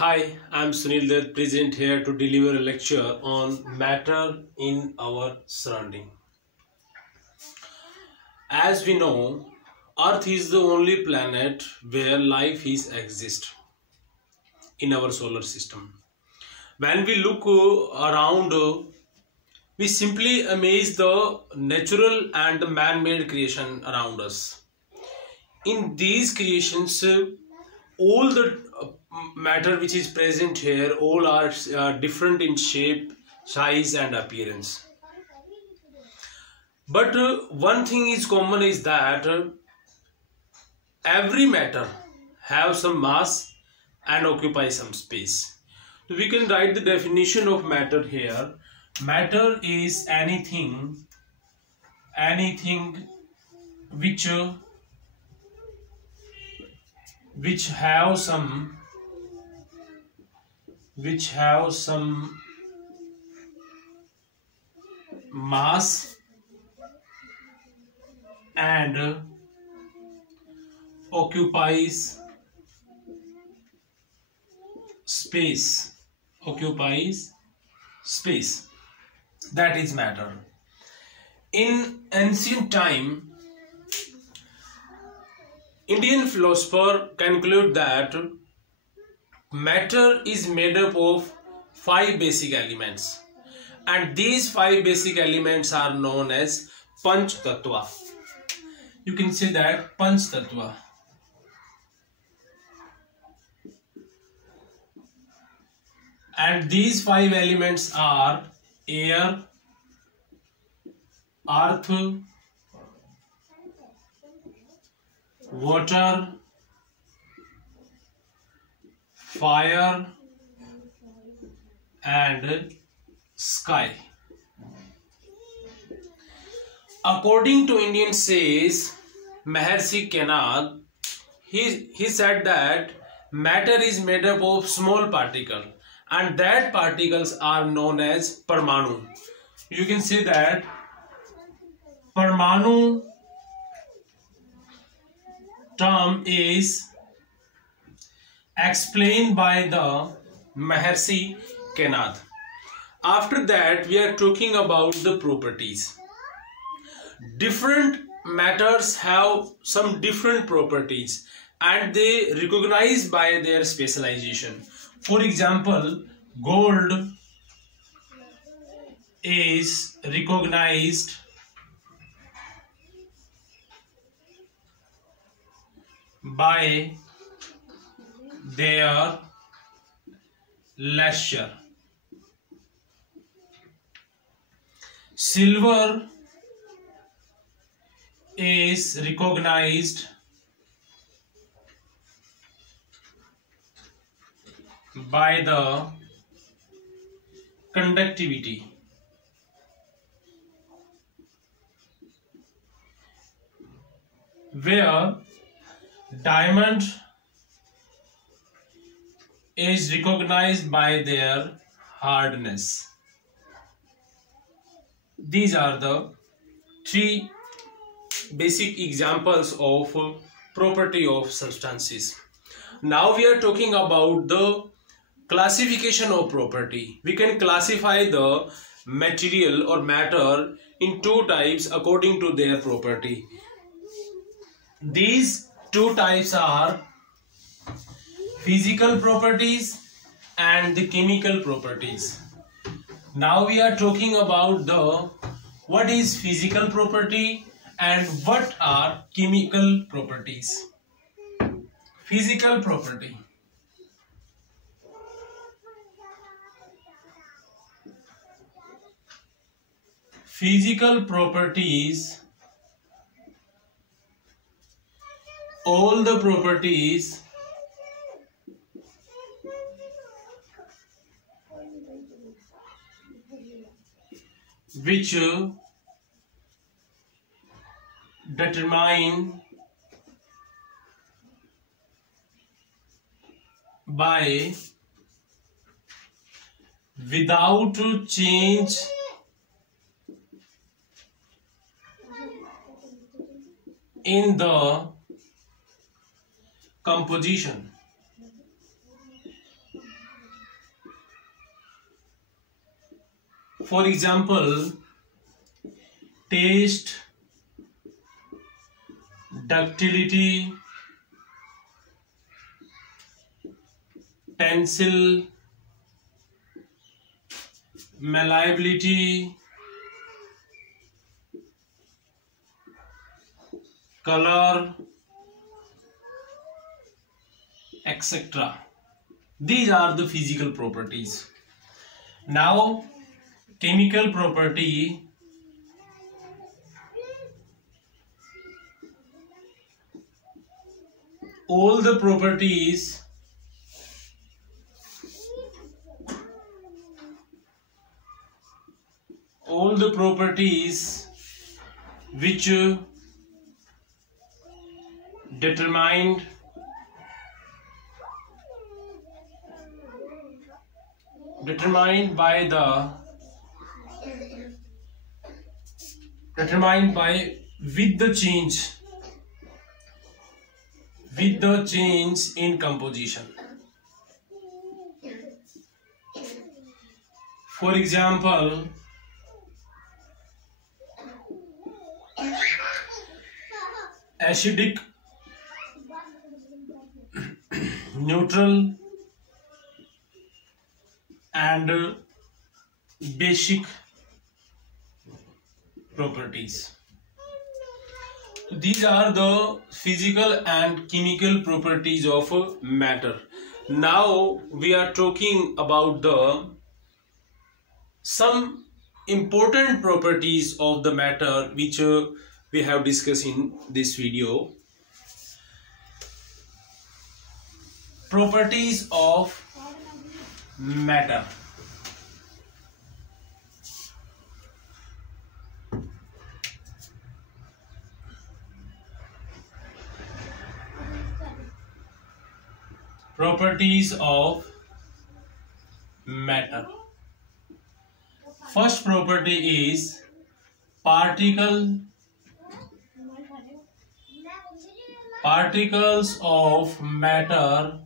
Hi, I'm Sunil Dutt, present here to deliver a lecture on matter in our surrounding. As we know, Earth is the only planet where life is exist in our solar system. When we look around, we simply amaze the natural and the man-made creation around us. In these creations, all the matter which is present here, all are different in shape, size and appearance. But one thing is common is that every matter have some mass and occupy some space. So we can write the definition of matter here. Matter is anything which have some mass and occupies space. That is matter. In ancient time, Indian philosopher conclude that matter is made up of 5 basic elements, and these 5 basic elements are known as punchtatwa. You can say that punchtatwa. And these 5 elements are air, earth, water, fire and sky. According to Indian says Maharshi Kenad, he said that matter is made up of small particles, and that particles are known as parmanu. You can say that parmanu term is explained by the Maharshi Kenad. After that, we are talking about the properties. Different matters have some different properties and they recognize by their specialization. For example, gold is recognized by their luster. Silver is recognized by the conductivity. Where diamond is recognized by their hardness. These are the 3 basic examples of property of substances. Now we are talking about the classification of property. We can classify the material or matter in 2 types according to their property. These 2 types are physical properties and the chemical properties. Now we are talking about what is physical property and what are chemical properties. Physical property. Physical properties, all the properties which determine by without change in the composition. for example, taste, ductility, tensile, malleability, color, etc. These are the physical properties. Now, chemical property. All the properties which determined by with the change in composition. For example, acidic, neutral, and basic properties. These are the physical and chemical properties of matter. Now we are talking about some important properties of the matter which we have discussed in this video. Properties of matter. Properties of matter. First property is particles of matter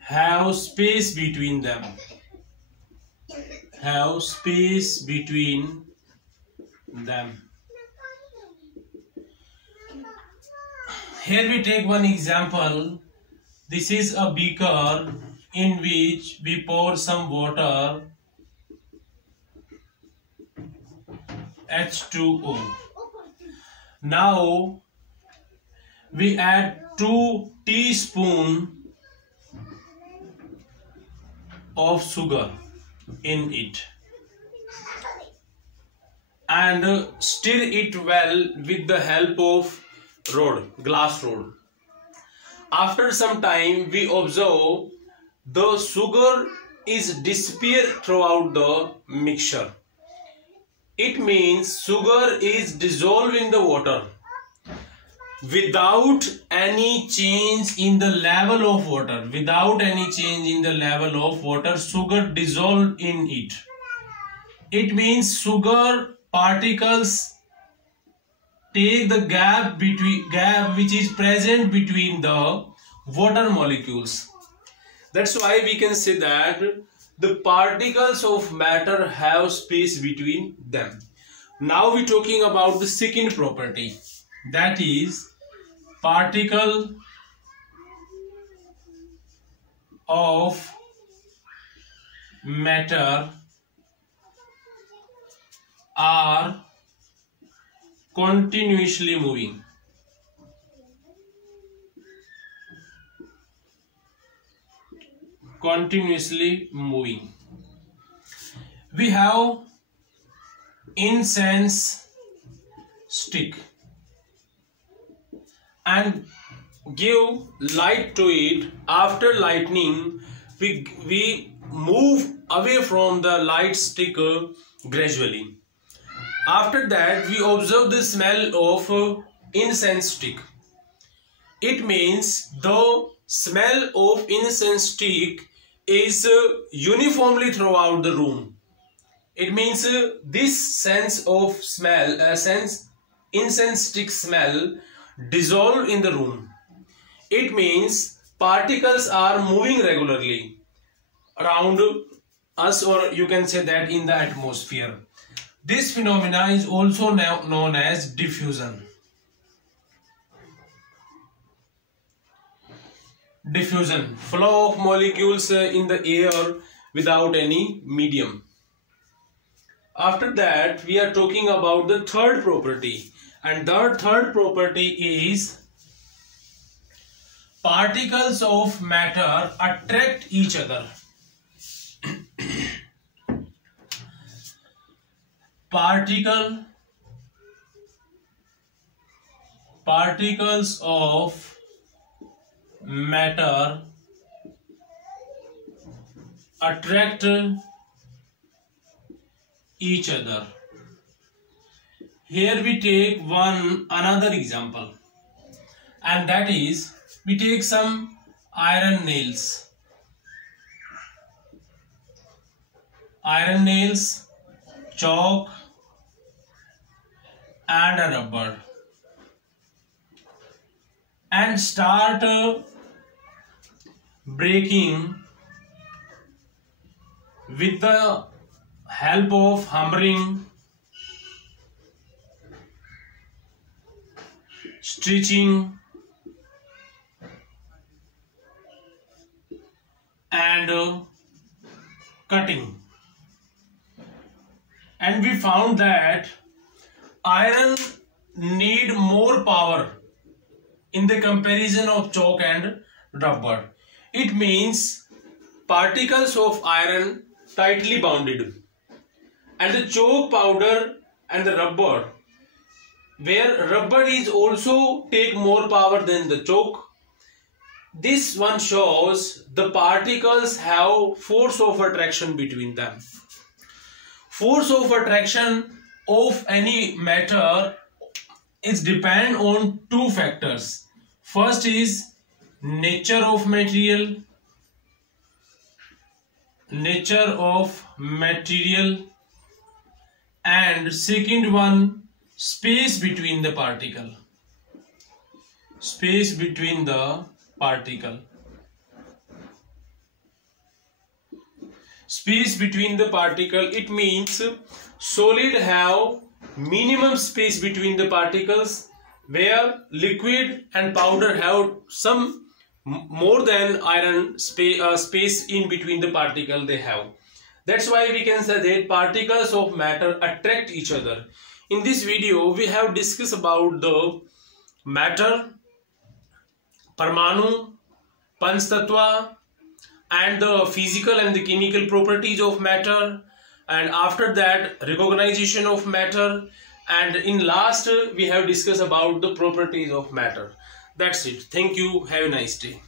have space between them. Here we take one example. This is a beaker in which we pour some water, H2O. Now we add 2 teaspoons of sugar in it and stir it well with the help of glass rod. After some time we observe the sugar is disappear throughout the mixture. It means sugar is dissolved in the water without any change in the level of water. Sugar dissolved in it. It means sugar particles take the gap which is present between the water molecules. That's why we can say that the particles of matter have space between them. Now we're talking about the second property, that is particle of matter are continuously moving. We have incense stick and give light to it. After lighting, we move away from the light stick gradually. After that, we observe the smell of incense stick. It means the smell of incense stick is uniformly throughout the room. It means this sense of smell, incense stick smell dissolved in the room. It means particles are moving regularly. around us, or you can say that in the atmosphere. This phenomena is also now known as diffusion. Diffusion, flow of molecules in the air without any medium. After that, we are talking about the third property, and the third property is particles of matter attract each other. Particles of matter attract each other. Here we take another example, and that is we take some iron nails, chalk and a rubber, and start breaking with the help of hammering, stitching and cutting. And we found that iron need more power in the comparison of chalk and rubber. It means particles of iron tightly bounded, and the chalk powder and the rubber, where rubber is also take more power than the chalk. This one shows the particles have force of attraction between them. Force of attraction of any matter is depend on two factors. First is nature of material, and second one, space between the particle. Space between the particle. It means solid have minimum space between the particles, where liquid and powder have some more than iron space in between the particle they have. That's why we can say that particles of matter attract each other. In this video, we have discussed about the matter, parmanu, punchtatwa, and the physical and the chemical properties of matter, and after that recognition of matter, and in last we have discussed about the properties of matter. That's it. Thank you. Have a nice day.